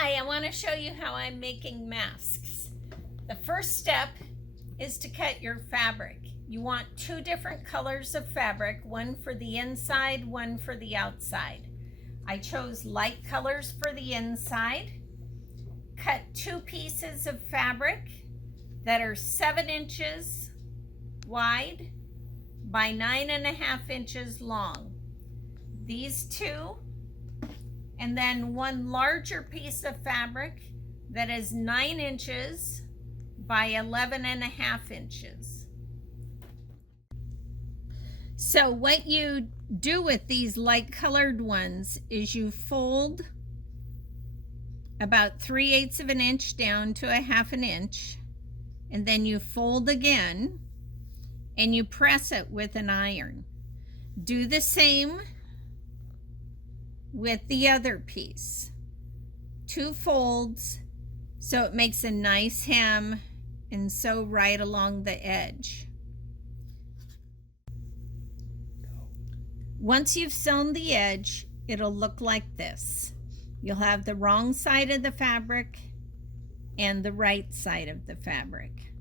Hi, I want to show you how I'm making masks. The first step is to cut your fabric. You want two different colors of fabric, one for the inside, one for the outside. I chose light colors for the inside. Cut two pieces of fabric that are 7 inches wide by 9.5 inches long. These two, and then one larger piece of fabric that is 9 inches by 11.5 inches. So what you do with these light colored ones is you fold about 3/8 of an inch down to 1/2 an inch, and then you fold again and you press it with an iron. Do the same with the other piece. 2 folds so it makes a nice hem and sew right along the edge. Once you've sewn the edge, it'll look like this. You'll have the wrong side of the fabric and the right side of the fabric.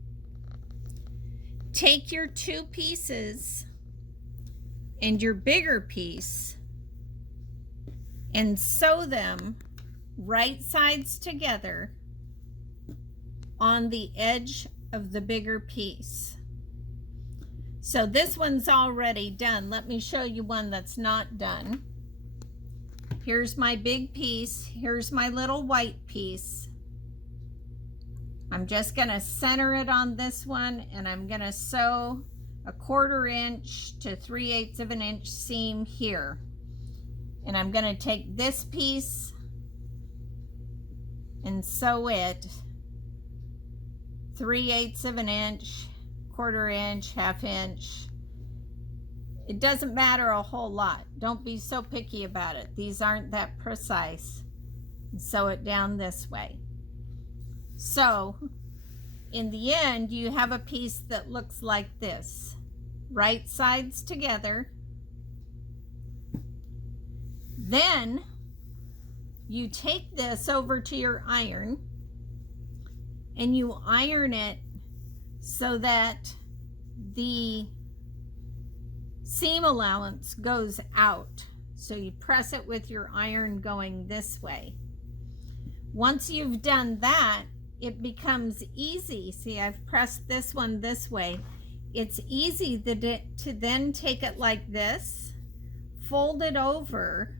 Take your 2 pieces and your bigger piece and sew them right sides together on the edge of the bigger piece. So this one's already done. Let me show you one that's not done. Here's my big piece. Here's my little white piece. I'm just going to center it on this one, and I'm going to sew a 1/4 inch to 3/8 of an inch seam here. And I'm going to take this piece and sew it 3/8 of an inch, 1/4 inch, 1/2 inch. It doesn't matter a whole lot. Don't be so picky about it. These aren't that precise. And sew it down this way. So in the end, you have a piece that looks like this. Right sides together. Then you take this over to your iron and you iron it so that the seam allowance goes out. So you press it with your iron going this way. Once you've done that, it becomes easy. See, I've pressed this one this way. It's easy to then take it like this, fold it over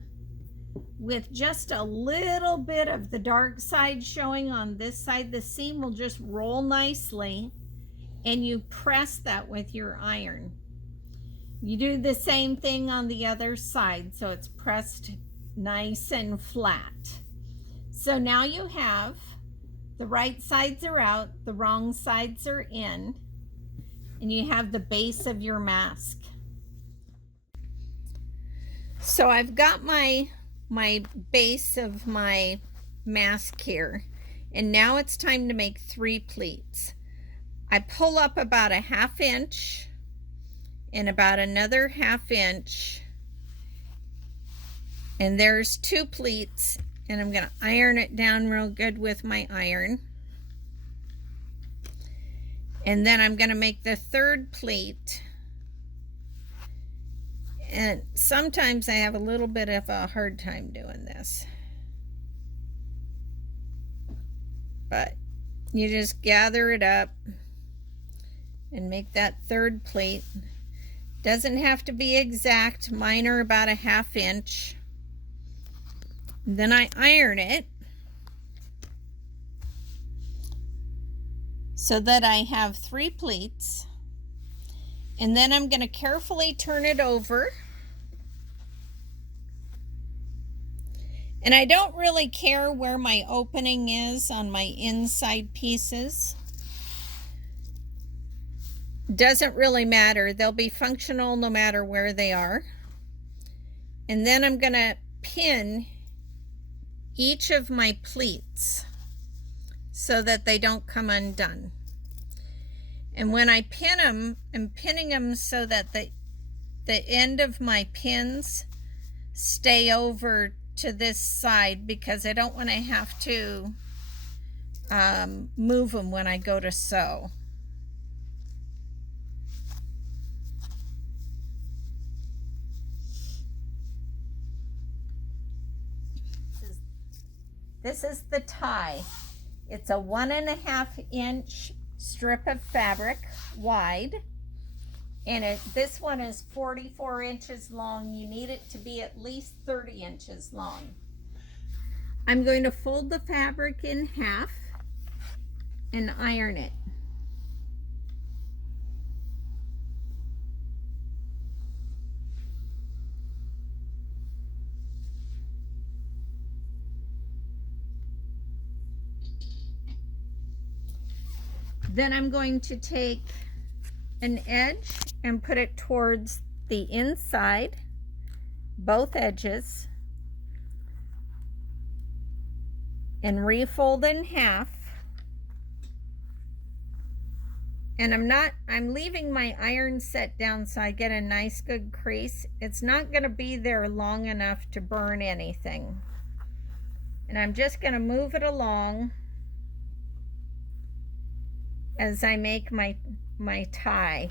with just a little bit of the dark side showing on this side. The seam will just roll nicely, and you press that with your iron. You do the same thing on the other side, so it's pressed nice and flat. So now you have the right sides are out, the wrong sides are in, and you have the base of your mask. So I've got my base of my mask here, and now it's time to make 3 pleats. I pull up about 1/2 inch and about another 1/2 inch, and there's 2 pleats, and I'm going to iron it down real good with my iron. And then I'm going to make the 3rd pleat. And sometimes I have a little bit of a hard time doing this. But you just gather it up and make that 3rd pleat. Doesn't have to be exact. Mine are about 1/2 inch. Then I iron it so that I have 3 pleats. And then I'm going to carefully turn it over. And I don't really care where my opening is on my inside pieces. Doesn't really matter. They'll be functional no matter where they are. And then I'm going to pin each of my pleats so that they don't come undone. And when I pin them, I'm pinning them so that the end of my pins stay over to this side because I don't want to have to move them when I go to sew. This is the tie. It's a 1.5 inch strip of fabric wide, and this one is 44 inches long. You need it to be at least 30 inches long. I'm going to fold the fabric in half and iron it. Then I'm going to take an edge and put it towards the inside, both edges, and refold in half. And I'm leaving my iron set down so I get a nice good crease. It's not going to be there long enough to burn anything. And I'm just going to move it along as I make my tie.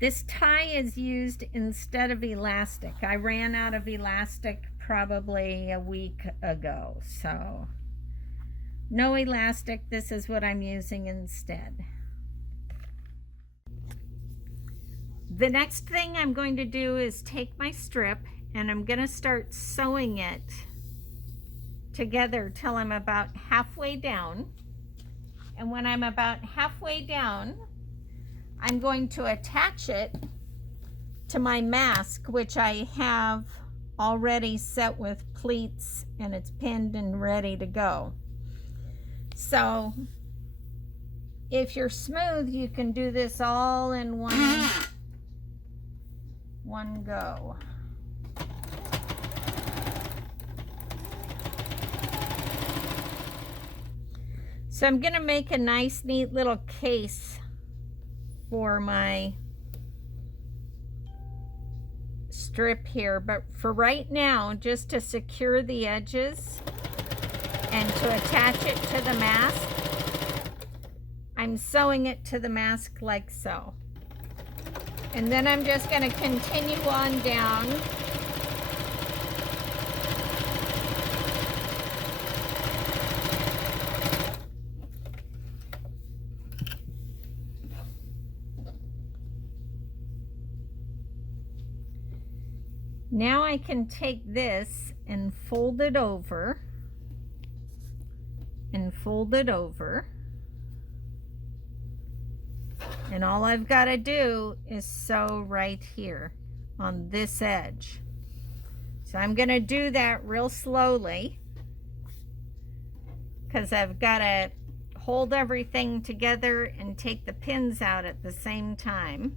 This tie is used instead of elastic. I ran out of elastic probably a week ago, so no elastic. This is what I'm using instead. The next thing I'm going to do is take my strip and I'm going to start sewing it together till I'm about halfway down. And when I'm about halfway down, I'm going to attach it to my mask, which I have already set with pleats, and it's pinned and ready to go. So if you're smooth, you can do this all in one go. So I'm going to make a nice, neat little case for my strip here. But for right now, just to secure the edges and to attach it to the mask, I'm sewing it to the mask like so. And then I'm just going to continue on down. Now I can take this and fold it over and fold it over. And all I've got to do is sew right here on this edge. So I'm going to do that real slowly because I've got to hold everything together and take the pins out at the same time.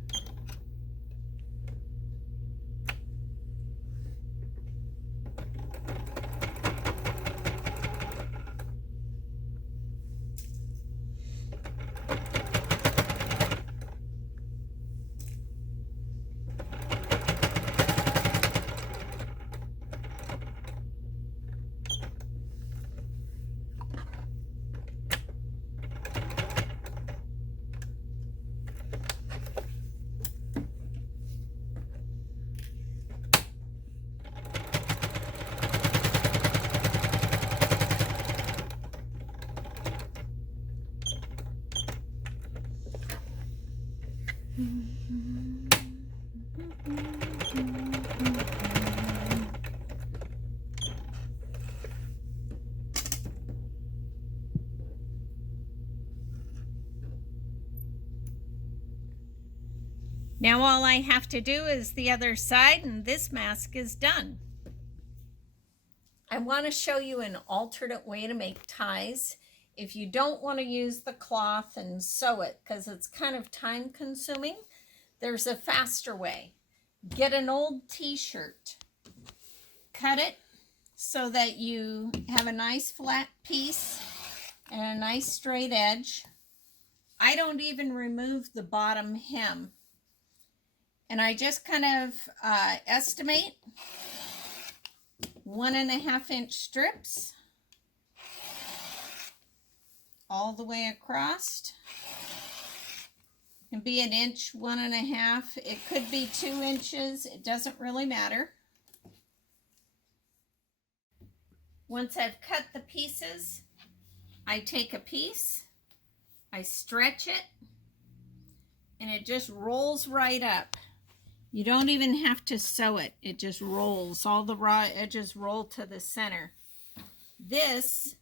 Now all I have to do is the other side, and this mask is done. I want to show you an alternate way to make ties. If you don't want to use the cloth and sew it because it's kind of time consuming, there's a faster way. Get an old t-shirt, cut it so that you have a nice flat piece and a nice straight edge. I don't even remove the bottom hem. And I just kind of estimate 1.5-inch strips all the way across. It can be 1 inch, 1.5. It could be 2 inches. It doesn't really matter. Once I've cut the pieces, I take a piece, I stretch it, and it just rolls right up. You don't even have to sew it. It just rolls. All the raw edges roll to the center. This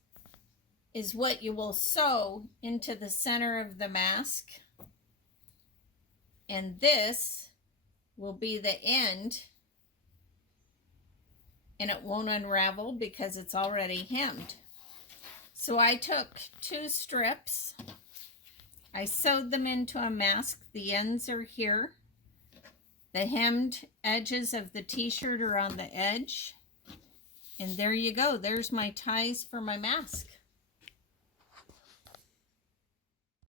is what you will sew into the center of the mask. And this will be the end. And it won't unravel because it's already hemmed. So I took 2 strips. I sewed them into a mask. The ends are here. The hemmed edges of the t-shirt are on the edge. And there you go. There's my ties for my mask.